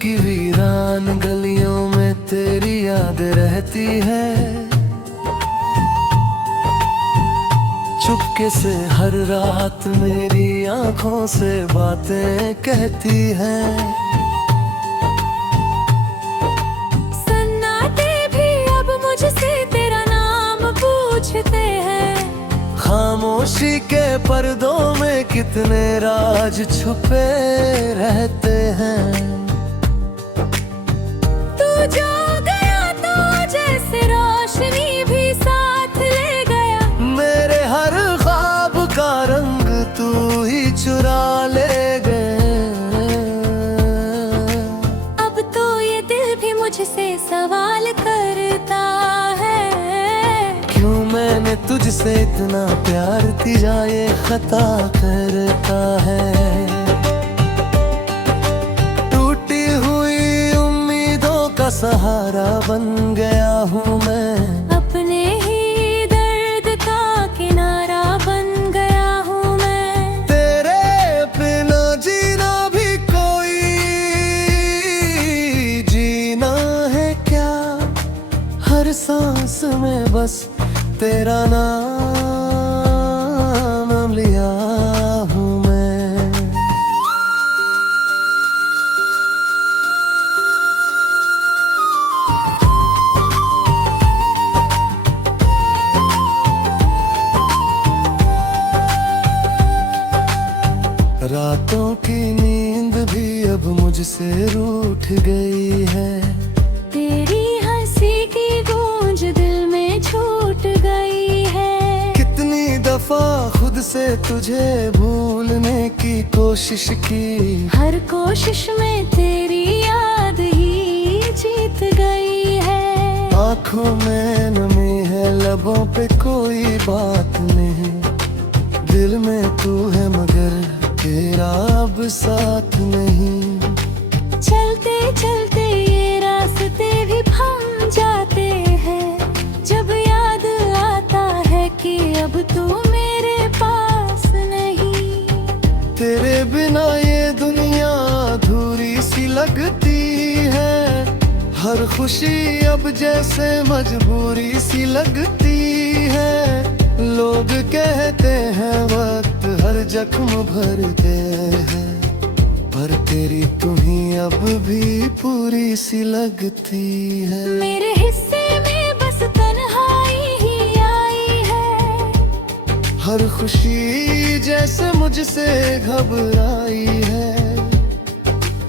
की वीरान गलियों में तेरी याद रहती है। चुपके से हर रात मेरी आंखों से बातें कहती हैं। सन्नाटे भी अब मुझसे तेरा नाम पूछते हैं। खामोशी के पर्दों में कितने राज छुपे रहते हैं। तू जो गया तो जैसे रोशनी भी साथ ले गया। मेरे हर ख्वाब का रंग तू ही चुरा ले गए। अब तो ये दिल भी मुझसे सवाल करता है, क्यों मैंने तुझसे इतना प्यार किया ये खता करता है। टूटी हुई उम्मीदों का सहारा बन गया हूँ मैं। अपने ही दर्द का किनारा बन गया हूँ मैं। तेरे बिना जीना भी कोई जीना है क्या। हर सांस में बस तेरा नाम लिया हूँ मैं। रातों की नींद भी अब मुझसे रूठ गई है। तेरी हंसी की गूंज दिल में छूट गई है। कितनी दफा खुद से तुझे भूलने की कोशिश की। हर कोशिश में तेरी याद ही जीत गई है। आँखों में नमी है, लबों पे कोई बात नहीं। दिल में तू है मगर तेरा अब साथ नहीं। चलते चलते ये रास्ते भी थम जाते हैं। जब याद आता है कि अब तू मेरे पास नहीं। तेरे बिना ये दुनिया अधूरी सी लगती है। हर खुशी अब जैसे मजबूरी सी लगती है। लोग कहते हैं वक्त हर जख्म भरते हैं, पर तेरी तू ही अब भी पूरी सी लगती है। मेरे हिस्से में बस तन्हाई ही आई है। हर खुशी जैसे मुझसे घबराई है।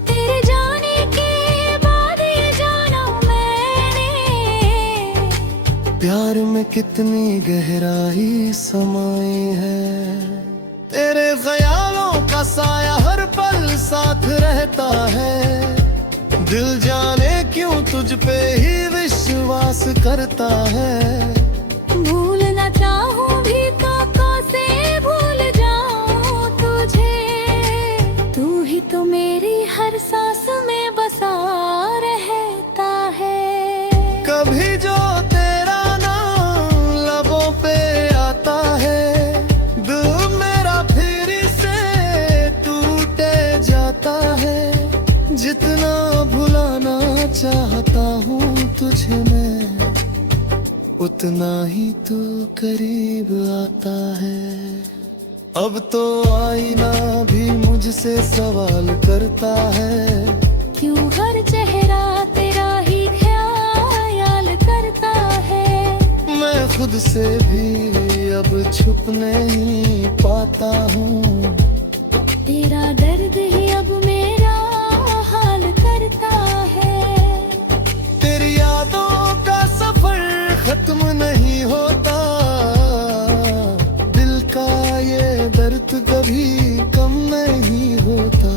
तेरे जाने के बाद ये जाना मैंने, प्यार में कितनी गहराई समाई है। तेरे ख्यालों का साया हर पल साथ रहता है। दिल जाने क्यों तुझ पे ही विश्वास करता है। भूलना चाहूं भी तो कैसे भूल जाऊं तुझे। तू ही तो मेरी हर सांस में बसा रहता है। कभी जो तेरा नाम लबों पे आता है, दिल मेरा फिर से टूटे जाता है। जितना भुलाना चाहता हूँ तुझे मैं, उतना ही तू करीब आता है। अब तो आईना भी मुझसे सवाल करता है, क्यों हर चेहरा तेरा ही ख्याल करता है। मैं खुद से भी अब छुप नहीं पाता हूँ। तेरा दर्द ही अब मेरा हाल करता है। तेरी यादों का सफर खत्म नहीं होता। दिल का ये दर्द कभी कम नहीं होता।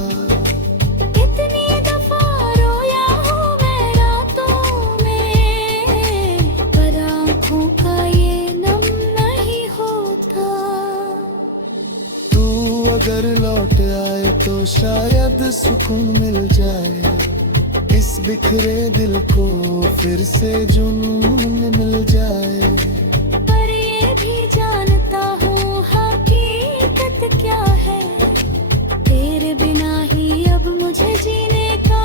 कितनी दफा रोया हूँ मैं रातों में, पर आँखों का ये नम नहीं होता। तू अगर लौट आए तो शायद सुकून मिल जाए। इस बिखरे दिल को फिर से जुनून मिल जाए। पर ये भी जानता हूँ हकीकत क्या है। तेरे बिना ही अब मुझे जीने का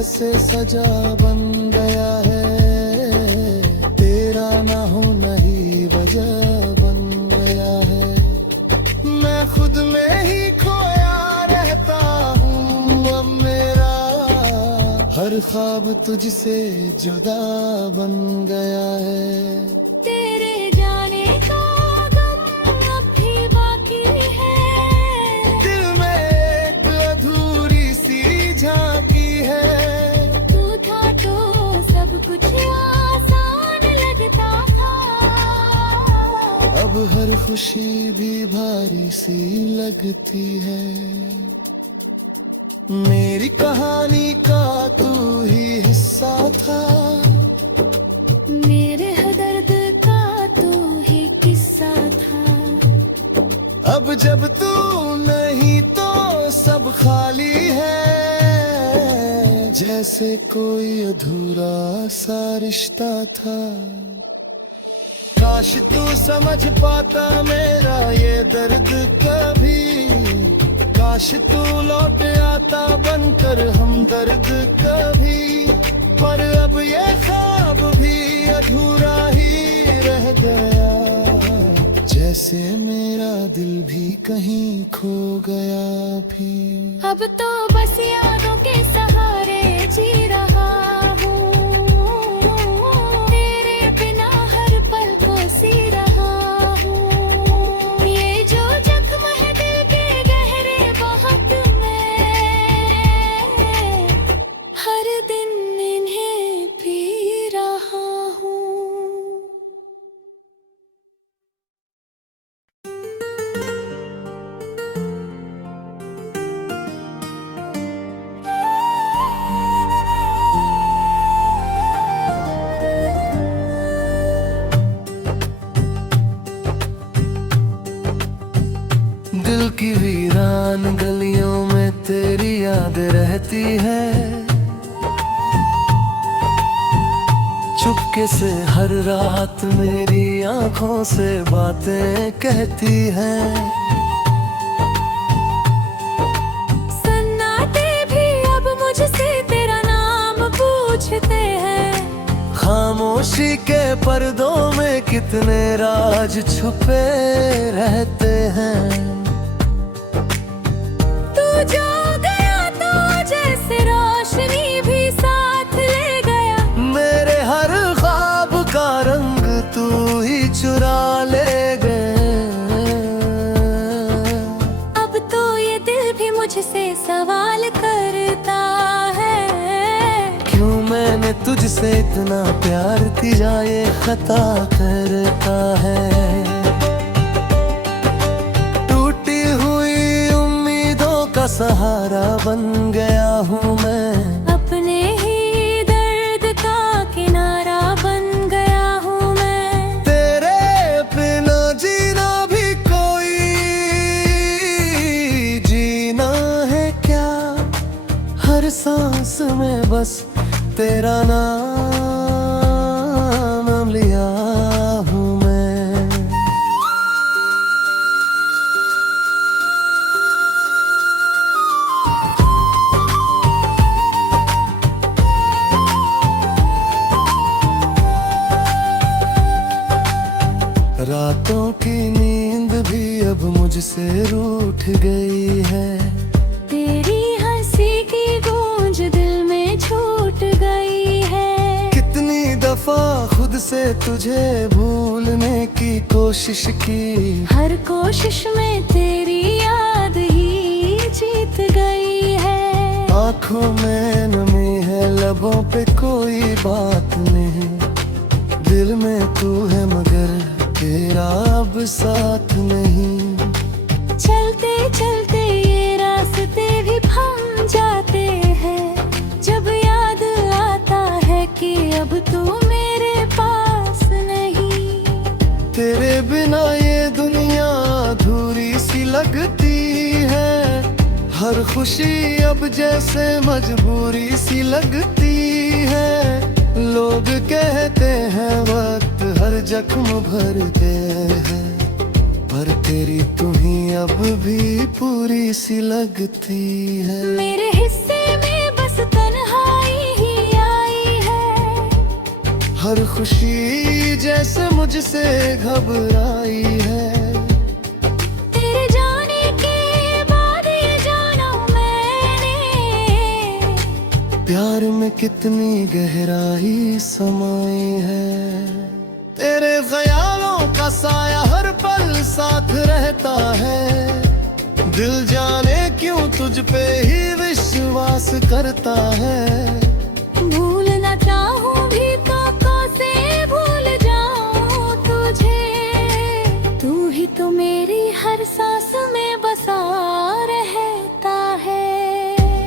जैसे सजा बन गया है, तेरा ना होना ही वजह बन गया है। मैं खुद में ही खोया रहता हूँ, अब मेरा हर ख्वाब तुझसे जुदा बन गया है। तेरे जाने का गम अब भी बाकी है, दिल में एक अधूरी सी झांकी है। तू था तो सब कुछ आसान लगता था, अब हर खुशी भी भारी सी लगती है। मेरी कहानी का तू ही हिस्सा था, मेरे दर्द का तू ही किस्सा था। अब जब तू नहीं तो सब खाली है, जैसे कोई अधूरा सा रिश्ता था। काश तू समझ पाता मेरा ये दर्द कभी, काश तू लौट आता बनकर हमदर्द कभी। पर अब ये ख्वाब भी अधूरा ही रह गया, जैसे मेरा दिल भी कहीं खो गया भी। अब तो बस यादों के सहारे जी रहा हूँ, तेरे बिना हर पल को सी रहा हूँ। ये जो जख्म है दिल के गहरे बहुत में, हर दिन इन्हें पी रहा हूँ। दिल की वीरान गलियों में तेरी याद रहती है, चुपके से हर रात मेरी आंखों से बातें कहती हैं। सन्नाटे भी अब मुझसे तेरा नाम पूछते हैं, खामोशी के पर्दों में कितने राज छुपे रहते हैं। तू जो गया तो जैसे रोशनी भी साथ ले गया, मेरे हर ख्वाब का रंग तू ही चुरा ले गए। अब तो ये दिल भी मुझसे सवाल करता है, क्यों मैंने तुझसे इतना प्यार किया ये खता करता है। टूटी हुई उम्मीदों का सहारा बन गया हूँ मैं, अपने ही दर्द का किनारा बन गया हूँ मैं। तेरे बिना जीना भी कोई जीना है क्या, हर सांस में बस तेरा नाम लिया हूँ मैं। रातों की नींद भी अब मुझसे रूठ गई है, तेरी हंसी की गूंज दिल में छूट गई है। कितनी दफा खुद से तुझे भूलने की कोशिश की, हर कोशिश में तेरी याद ही जीत गई है। आँखों में नमी है लबों पे कोई बात नहीं, दिल में तू है मगर तेरा अब साथ नहीं। चलते चलते ये रास्ते भी थम जाते हैं, जब याद आता है कि अब तू मेरे पास नहीं। तेरे बिना ये दुनिया अधूरी सी लगती है, हर खुशी अब जैसे मजबूरी सी लगती है। लोग कहते हैं वक्त हर जख्म भरते हैं, पर तेरी तू ही अब भी पूरी सी लगती है। मेरे हिस्से में बस तन्हाई हर खुशी जैसे मुझसे घबराई है। तेरे जाने के बाद ये जाना मैंने, प्यार में कितनी गहराई समाई है। तेरे ख्यालों का साया हर पल साथ रहता है। दिल जाने क्यों तुझ पे ही विश्वास करता है। भूलना चाहूं भी तो कैसे भूल जाऊं तुझे। तू ही तो मेरी हर सांस में बसा रहता है।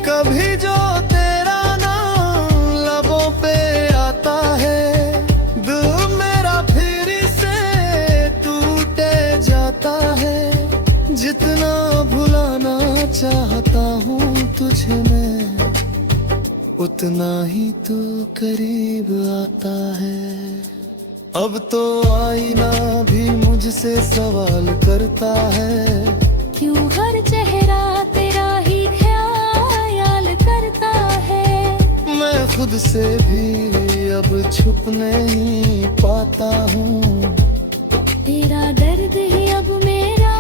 कभी जो तेरा नाम लबों पे आता है, दिल मेरा फिर से टूटे जाता है। जितना भुलाना चाहता हूँ तुझे मैं, उतना ही तू करीब आता है। अब तो आईना भी मुझसे सवाल करता है, क्यों हर चेहरा तेरा ही ख्याल करता है। मैं खुद से भी अब छुप नहीं पाता हूँ। तेरा दर्द ही अब मेरा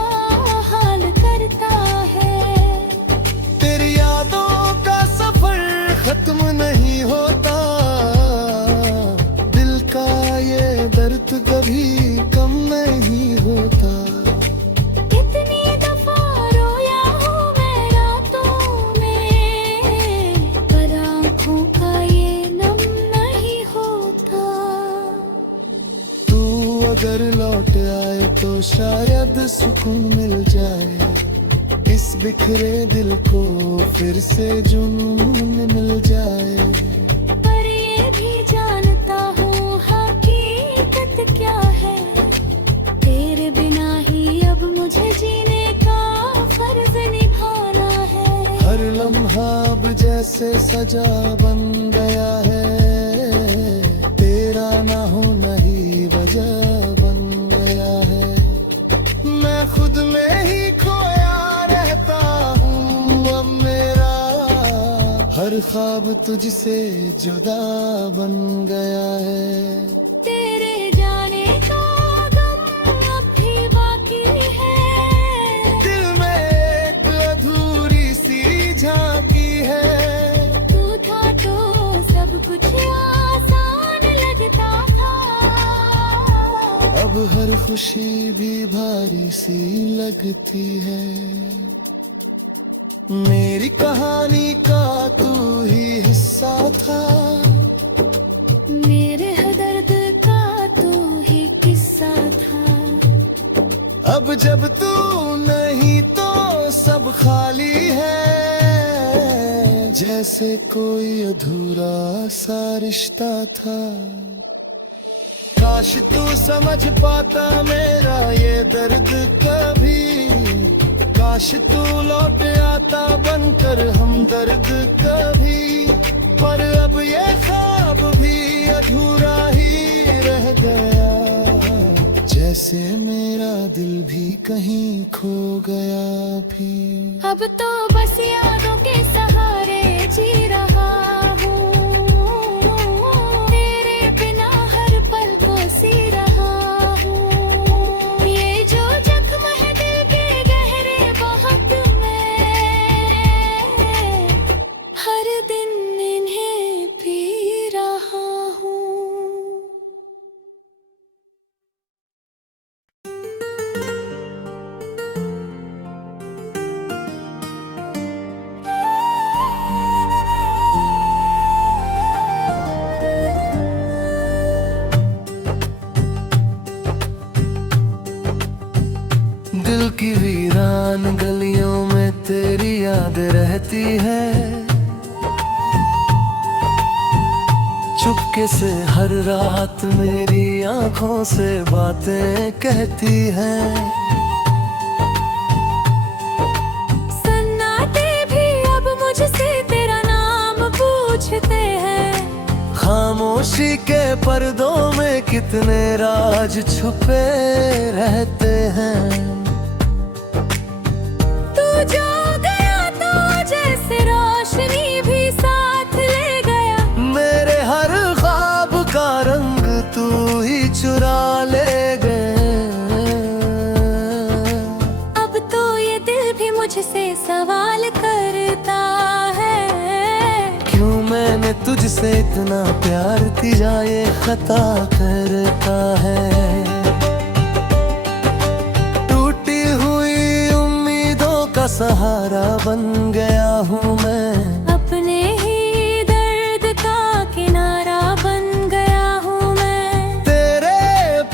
हाल करता है। तेरी यादों का सफर खत्म नहीं होता। दिल का ये दर्द कभी कम नहीं होता। कितनी दफा रोया हूँ मैं रातों में, पर आँखों का ये नम नहीं होता। तू अगर लौट आए तो शायद सुकून मिल जाए। इस बिखरे दिल को फिर से जुनून मिल जाए। पर ये भी जानता हूँ हकीकत क्या है। तेरे बिना ही अब मुझे जीने का फर्ज निभाना है। हर लम्हा अब जैसे सजा बन गया है। तेरा ना होना ही वजह बन गया है। मैं खुद में ही खोया रहता हूँ। अब मेरा हर ख्वाब तुझसे जुदा बन गया है। तेरे जाने का गम अब भी बाकी है। दिल में एक अधूरी सी झांकी है। तू था तो सब कुछ आसान लगता था। अब हर खुशी भी भारी सी लगती है। मेरी कहानी का तू ही हिस्सा था। मेरे दर्द का तू ही किस्सा था। अब जब तू नहीं तो सब खाली है। जैसे कोई अधूरा सा रिश्ता था। काश तू समझ पाता मेरा ये दर्द कभी। काश तू लौट आता बनकर हमदर्द कभी। पर अब ये ख्वाब भी अधूरा ही रह गया। जैसे मेरा दिल भी कहीं खो गया भी। अब तो बस यादों के सहारे जी रहा हूँ। तेरे बिना हर पल को सी रहा हूँ। ये जो जख्म है दिल के गहरे बहुत में, हर दिन इन्हें पी रहा हूँ। दिल की वीरान गलियों में तेरी याद रहती है। चुपके से हर रात मेरी आंखों से बातें कहती हैं। सन्नाटे भी अब मुझसे तेरा नाम पूछते हैं। खामोशी के पर्दों में कितने राज छुपे रहते हैं। तू जो गया तो जैसे रोशनी भी साथ ले गया। मेरे हर ख्वाब का रंग भी मुझसे सवाल करता है, क्यों मैंने तुझसे इतना प्यार किया ये खता करता है। टूटी हुई उम्मीदों का सहारा बन गया हूँ मैं, अपने ही दर्द का किनारा बन गया हूँ मैं। तेरे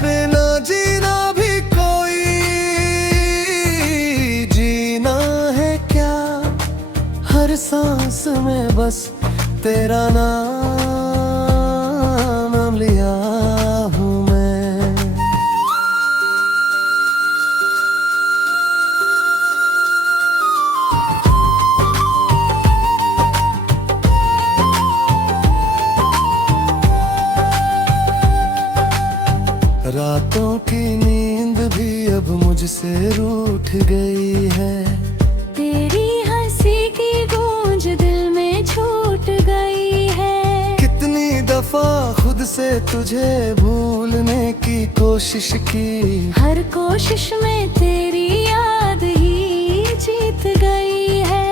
बिना जीना भी कोई जीना है क्या, हर सांस में बस तेरा नाम लिया हूँ मैं। रातों की नींद भी अब मुझसे रूठ गई है, तेरी हंसी की गूंज दिल में छूट गई है। कितनी दफा खुद से तुझे भूलने की कोशिश की, हर कोशिश में तेरी याद ही जीत गई है।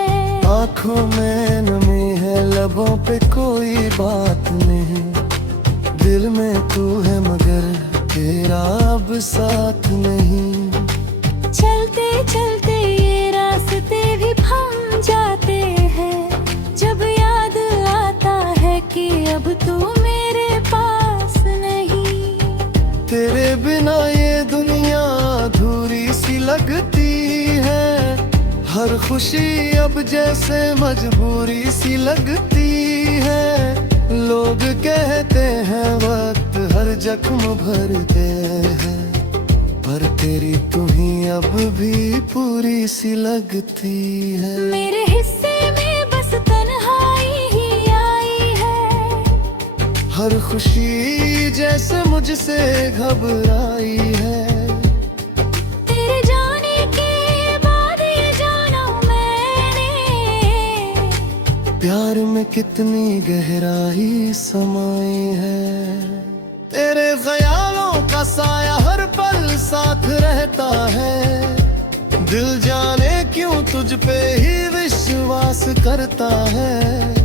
आँखों में नमी है, लबों पे कोई बात नहीं, दिल में तू है मगर तेरा अब साथ नहीं। चलते चलते ये रास्ते भी थम जाते हैं, जब याद आता है कि अब तू मेरे पास नहीं। तेरे बिना ये दुनिया अधूरी सी लगती है, हर खुशी अब जैसे मजबूरी सी लगती है। लोग कहते हैं वक्त हर जख्म भरते हैं, पर तेरी तू ही अब भी पूरी सी लगती है। मेरे हिस्से में बस तन्हाई ही आई है, हर खुशी जैसे मुझसे घबराई है। तेरे जाने के बाद ये जाना मैंने, प्यार में कितनी गहराई समाई है। तेरे ख्यालों का साया हर पल साथ रहता है, दिल जाने क्यों तुझ पे ही विश्वास करता है।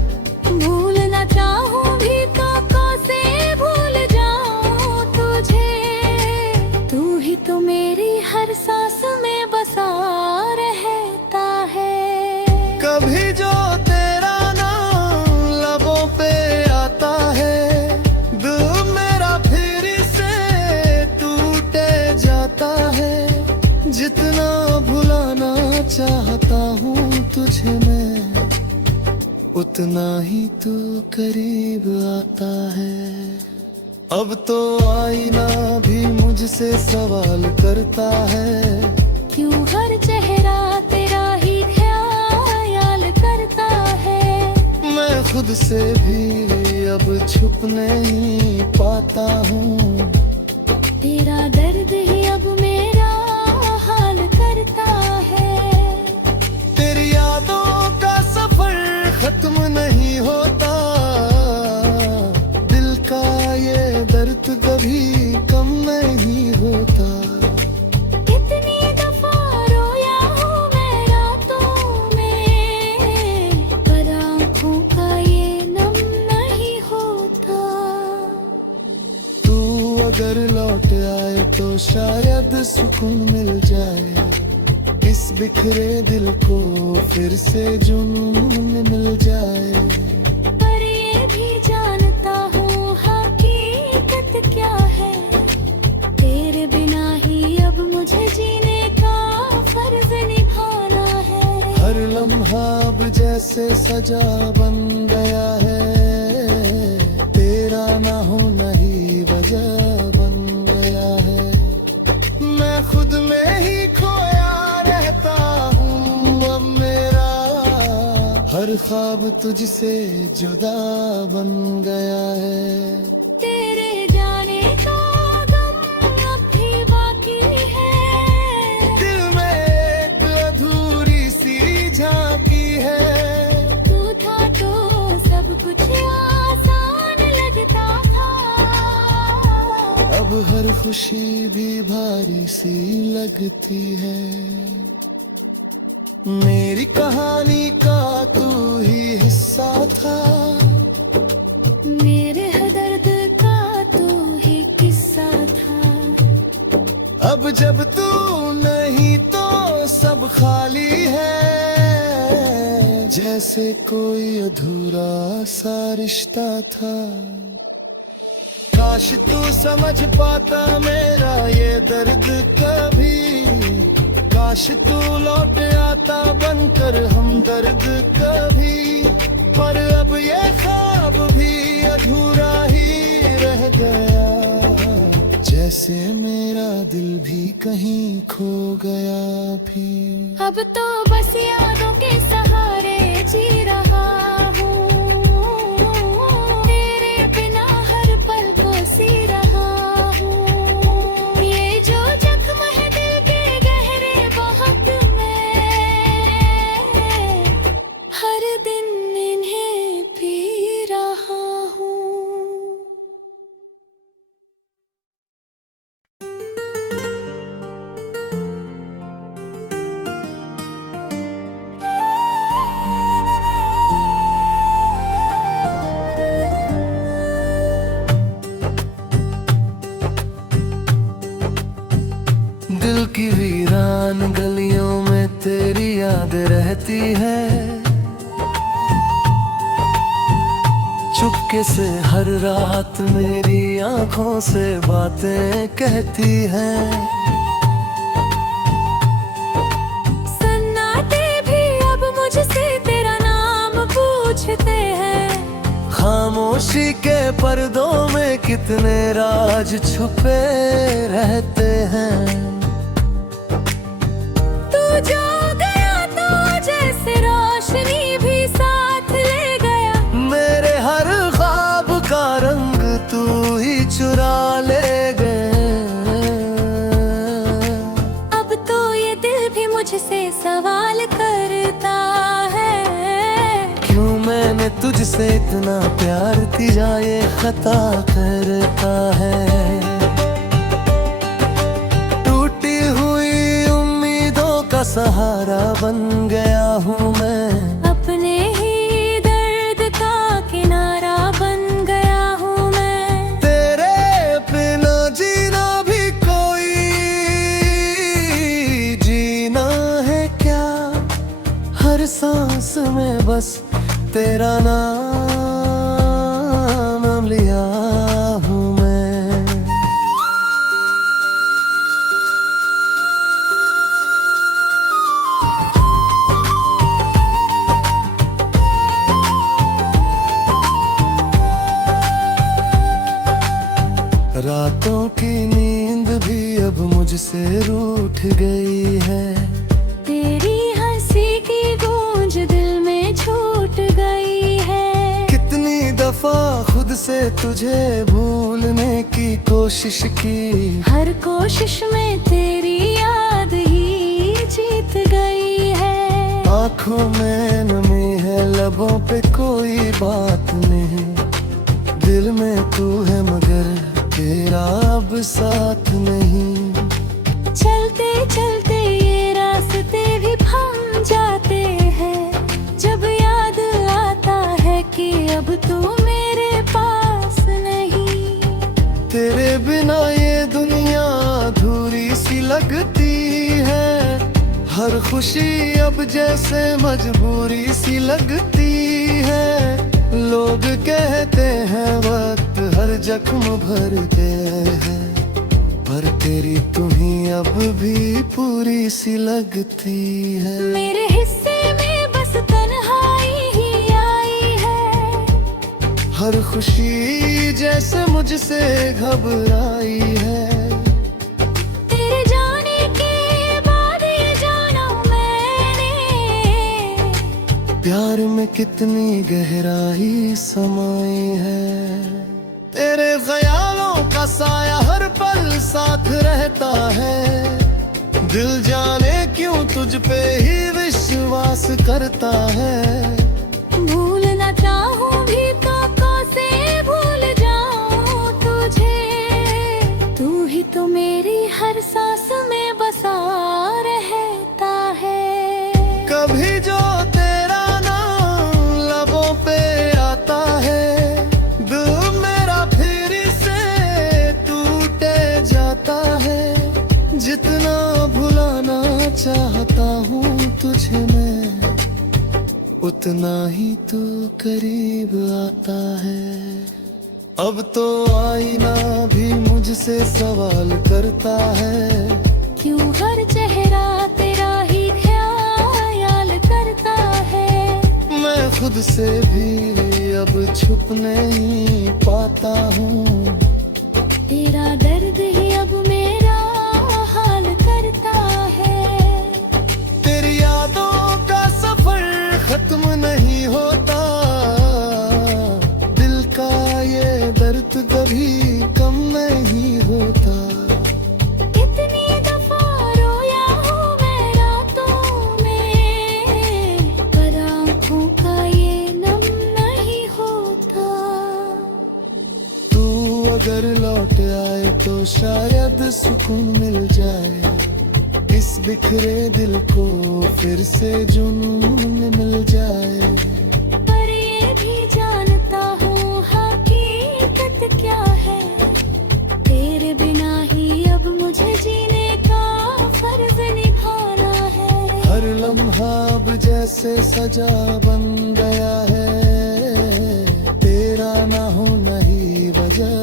भूलना चाहूं भी तो कैसे भूल जाऊं तुझे, तू ही तो मेरी हर सांस में बसा रहता है। कभी जो तेरा नाम लबों पे आता है, दिल मेरा फिर से टूटे जाता है। जितना भुलाना चाहता हूँ तुझे मैं, उतना ही तू करीब आता है। अब तो आईना भी मुझसे सवाल करता है, क्यों हर चेहरा तेरा ही ख्याल करता है। मैं खुद से भी अब छुप नहीं पाता हूँ, तेरा दर्द ही अब मेरा हाल करता है। तेरी यादों का सफर खत्म नहीं होता, दिल का ये दर्द कभी कम नहीं होता। कितनी दफा रोया हूँ मैं रातों में, पर आँखों का ये नम नहीं होता। तू अगर लौट आए तो शायद सुकून मिल जाए, इस बिखरे दिल को फिर से जुनून मिल जाए। पर ये भी जानता हूँ हकीकत क्या है, तेरे बिना ही अब मुझे जीने का फर्ज निभाना है। हर लम्हा अब जैसे सजा बन गया है, तेरा ना होना ही वजह बन गया है। मैं खुद में ही खोया रहता हूँ अब मेरा, हर ख्वाब तुझसे जुदा बन गया है। तेरे जाने का गम अब भी बाकी है, दिल में एक अधूरी सी झांकी है। तू था तो सब कुछ आसान लगता था, अब हर खुशी भी भारी सी लगती है। मेरी कहानी का तू ही हिस्सा था, मेरे हर दर्द का तू ही किस्सा था। अब जब तू नहीं तो सब खाली है, जैसे कोई अधूरा सा रिश्ता था। काश तू समझ पाता मेरा ये दर्द कभी, काश तू लौट आता बनकर हमदर्द कभी। पर अब ये ख्वाब भी अधूरा ही रह गया, जैसे मेरा दिल भी कहीं खो गया भी। अब तो बस यादों के सहारे जी रहा हूँ, तेरे बिना हर पल को सी रहा हूँ। ये जो जख्म है दिल के गहरे बहुत में, हर दिन इन्हें पी रहा हूँ। दिल की वीरान गलियों में तेरी याद रहती है, चुपके से हर रात मेरी आंखों से बातें कहती हैं। सन्नाटे भी अब मुझसे तेरा नाम पूछते हैं, खामोशी के पर्दों में कितने राज छुपे रहते हैं। जो गया तो जैसे रोशनी भी साथ ले गया, मेरे हर ख्वाब का रंग तू ही चुरा ले गए। अब तो ये दिल भी मुझसे सवाल करता है, क्यों मैंने तुझसे इतना प्यार किया ये खता करता है। सहारा बन गया हूँ मैं, अपने ही दर्द का किनारा बन गया हूँ मैं। तेरे बिना जीना भी कोई जीना है क्या, हर सांस में बस तेरा नाम लिया हूँ मैं। रातों की नींद भी अब मुझसे रूठ गई है, तेरी हंसी की गूंज दिल में छूट गई है। कितनी दफा खुद से तुझे भूलने की कोशिश की, हर कोशिश में तेरी याद ही जीत गई है। आँखों में नमी है लबों पे कोई बात नहीं, दिल में तू है मगर तेरा अब साथ नहीं। चलते चलते ये रास्ते भी थम जाते हैं, जब याद आता है कि अब तू मेरे पास नहीं। तेरे बिना ये दुनिया अधूरी सी लगती है, हर खुशी अब जैसे मजबूरी सी लगती है। लोग कहते हैं वक्त हर जख्म भरते हैं, पर तेरी तुम्ही अब भी पूरी सी लगती है। मेरे हिस्से में बस तन्हाई ही आई है, हर खुशी जैसे मुझसे घबराई है। तेरे जाने के बाद ये जाना मैंने, प्यार में कितनी गहराई समाई है। तेरे ख्यालों का साया हर पल साथ रहता है, दिल जाने क्यों तुझ पे ही विश्वास करता है। भूलना चाहूं भी तो कैसे भूल जाऊं तुझे, तू ही तो मेरी हर सांस में बसा रहता है। कभी जो तेरा नाम लबों पे आता है, दिल मेरा फिर से टूटे जाता है। जितना भुलाना चाहता हूँ तुझे मैं, उतना ही तू करीब आता है। अब तो आईना भी मुझसे सवाल करता है, क्यों हर चेहरा तेरा ही ख्याल करता है। मैं खुद से भी अब छुप नहीं पाता हूँ, तेरा दर्द ही अब मेरा हाल करता है। तेरी यादों का सफर खत्म नहीं होता, दिल का ये दर्द कभी कम नहीं होता। कितनी दफा रोया हूँ मैं रातों में, पर आँखों का ये नम नहीं होता। तू अगर लौट आए तो शायद सुकून मिल जाए, इस बिखरे दिल को फिर से जुनून मिल जाए। पर ये भी जानता हूँ हकीकत क्या है, तेरे बिना ही अब मुझे जीने का फर्ज निभाना है। हर लम्हा अब जैसे सजा बन गया है, तेरा ना होना ही वजह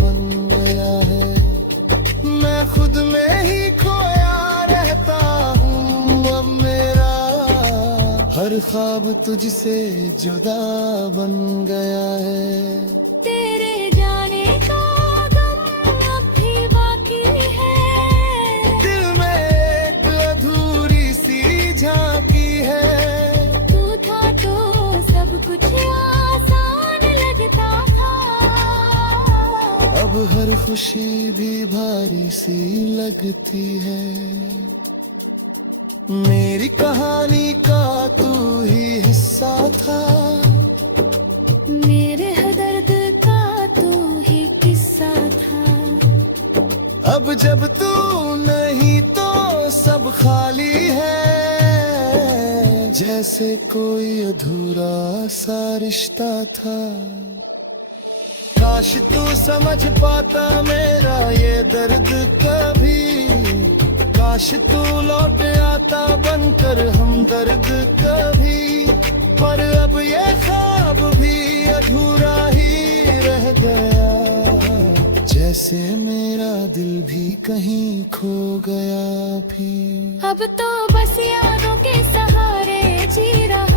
बन गया है। मैं खुद में ही खोया रहता हूँ अब मेरा, हर ख्वाब तुझसे जुदा बन गया है। तेरे जाने का गम अब भी बाकी है, दिल में एक अधूरी सी झांकी है। तू था तो सब कुछ आसान लगता था, अब हर खुशी भी भारी सी लगती है। मेरी कहानी का तू ही हिस्सा था, मेरे दर्द का तू ही किस्सा था। अब जब तू नहीं तो सब खाली है, जैसे कोई अधूरा सा रिश्ता था। काश तू समझ पाता मेरा ये दर्द कभी, काश तू लौट आता बनकर हमदर्द कभी। पर अब ये ख्वाब भी अधूरा ही रह गया, जैसे मेरा दिल भी कहीं खो गया भी। अब तो बस यादों के सहारे जी रहा